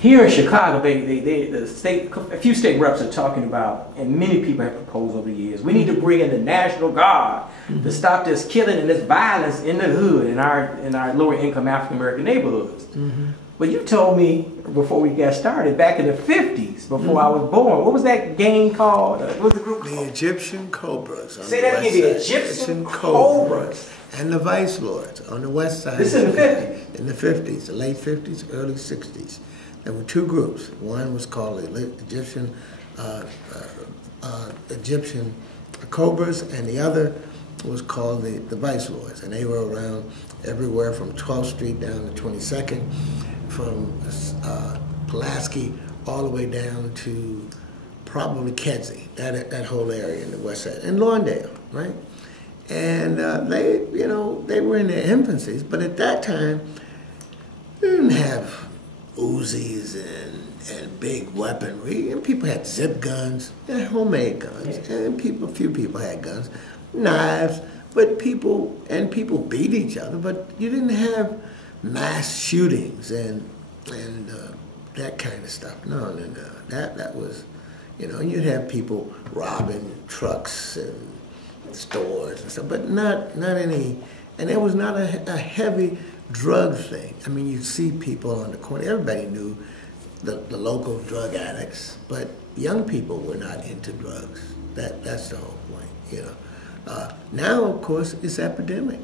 Here in Chicago, a few state reps are talking about, and many people have proposed over the years, we need to bring in the National Guard to stop this killing and this violence in the hood, in our lower income African American neighborhoods. But you told me before we got started, back in the 50s, before I was born, what was that gang called? What was the group called? The Egyptian Cobras. Say that again, the Egyptian Cobras. And the Vice Lords on the west side. This is in the 50s? In the 50s, the late 50s, early 60s. There were two groups. One was called the Egyptian Cobras, and the other was called the Vice Lords. And they were around everywhere from 12th Street down to 22nd, from Pulaski all the way down to probably Kedzie, that whole area in the west side, and Lawndale, right? And they were in their infancies, but at that time, they didn't have Uzis and big weaponry, and people had zip guns, and homemade guns, and a few people had guns, knives, but people beat each other, but you didn't have mass shootings and that kind of stuff. No. That was, and you'd have people robbing trucks and stores and stuff, but not any, and there was not a heavy drug thing. I mean, you'd see people on the corner. Everybody knew the local drug addicts, but young people were not into drugs. That's the whole point, Now, of course, it's epidemic.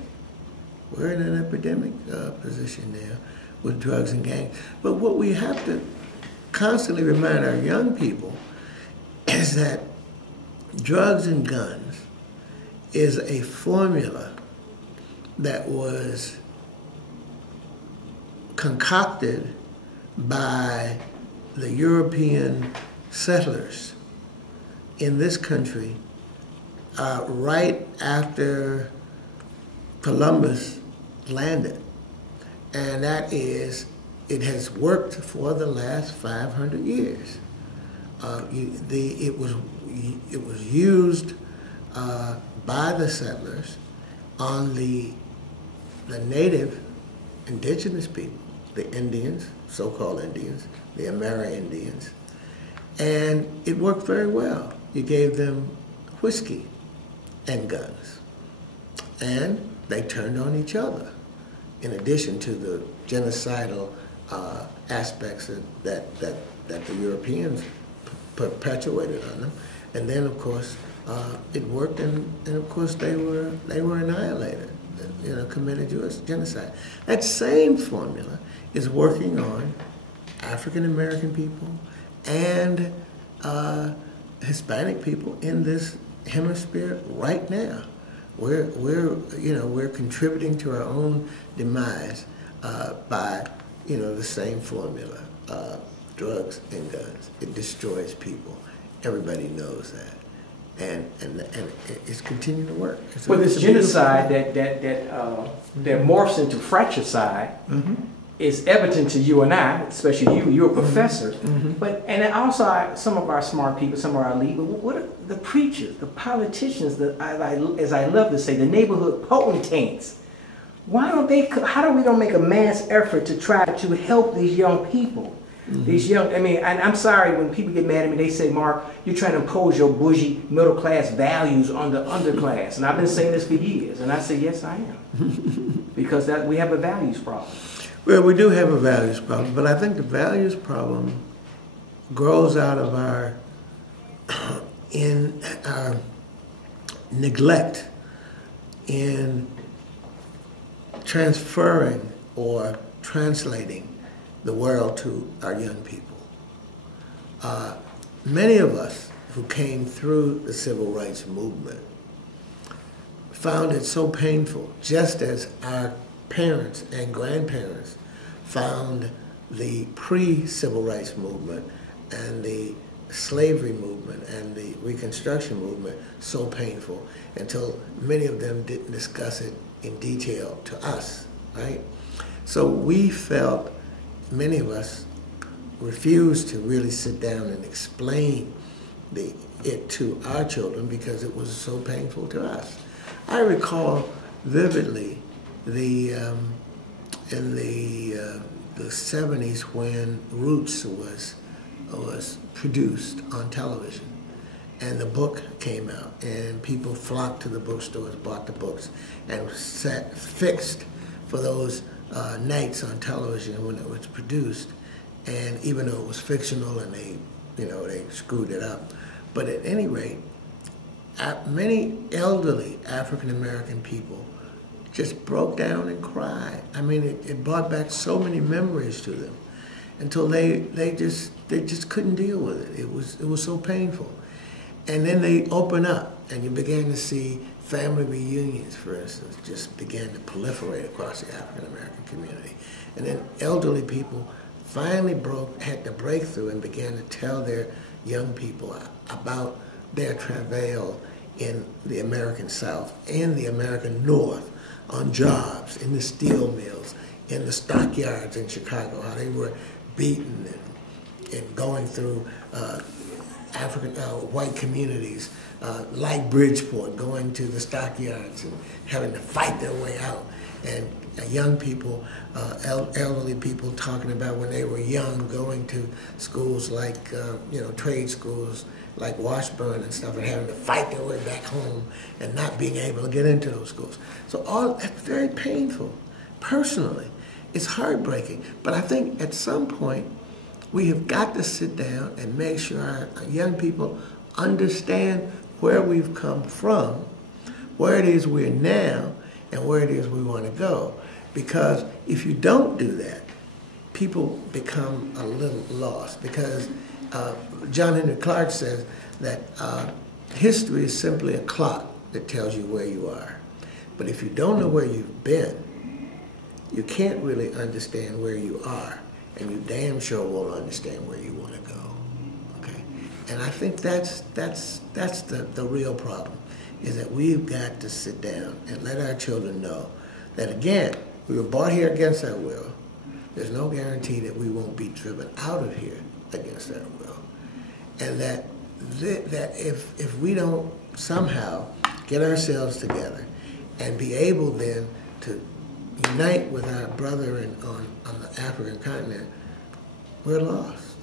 We're in an epidemic position there with drugs and gangs. But what we have to constantly remind our young people is that drugs and guns is a formula that was concocted by the European settlers in this country right after Columbus landed. And that is, it has worked for the last 500 years. It was used by the settlers on the native indigenous people, the Indians, so-called Indians, the Amerindians, and it worked very well. You gave them whiskey and guns, and they turned on each other, in addition to the genocidal aspects that the Europeans perpetuated on them. And then, of course, it worked, and of course they were annihilated, committed genocide. That same formula is working on African American people and Hispanic people in this hemisphere right now. We're contributing to our own demise by the same formula, drugs and guns. It destroys people. Everybody knows that. And it's continuing to work. But this genocide that morphs into fratricide is evident to you and I, especially you. You're a professor. And also some of our smart people, some of our elite. But what are the preachers, the politicians, as I love to say, the neighborhood potentates? Why don't they? How do we don't make a mass effort to try to help these young people? These young, and I'm sorry when people get mad at me, they say, Mark, you're trying to impose your bougie middle class values on the underclass. And I've been saying this for years. And I say, yes, I am. Because we have a values problem. Well, we do have a values problem, but I think the values problem grows out of our neglect in transferring or translating the world to our young people. Many of us who came through the civil rights movement found it so painful, just as our parents and grandparents found the pre-civil rights movement and the slavery movement and the Reconstruction movement so painful, until many of them didn't discuss it in detail to us, right? So we felt, many of us refused to really sit down and explain it to our children because it was so painful to us. I recall vividly in the the 70s when Roots was produced on television. And the book came out, and people flocked to the bookstores, bought the books, and sat fixed for those nights on television when it was produced. And even though it was fictional and they screwed it up, but at any rate, many elderly African American people just broke down and cried. I mean, it brought back so many memories to them until they just couldn't deal with it. It was so painful. And then they open up, and you began to see family reunions, for instance, just began to proliferate across the African American community. And then elderly people finally had the breakthrough and began to tell their young people about their travail in the American South, in the American North, on jobs, in the steel mills, in the stockyards in Chicago, how they were beaten and going through white communities like Bridgeport, going to the stockyards and having to fight their way out. And young people, elderly people talking about when they were young, going to schools like, trade schools like Washburn and stuff, and having to fight their way back home and not being able to get into those schools. So all that's very painful. Personally, it's heartbreaking. But I think at some point, we have got to sit down and make sure our young people understand where we've come from, where it is we're now, and where it is we want to go. Because if you don't do that, people become a little lost. Because John Henry Clark says that history is simply a clock that tells you where you are. But if you don't know where you've been, you can't really understand where you are. And you damn sure won't understand where you want to go, okay? And I think that's the real problem, is that we've got to sit down and let our children know that, again, we were brought here against our will. There's no guarantee that we won't be driven out of here against our will. And that if we don't somehow get ourselves together and be able then to unite with our brethren on the African continent, we're lost.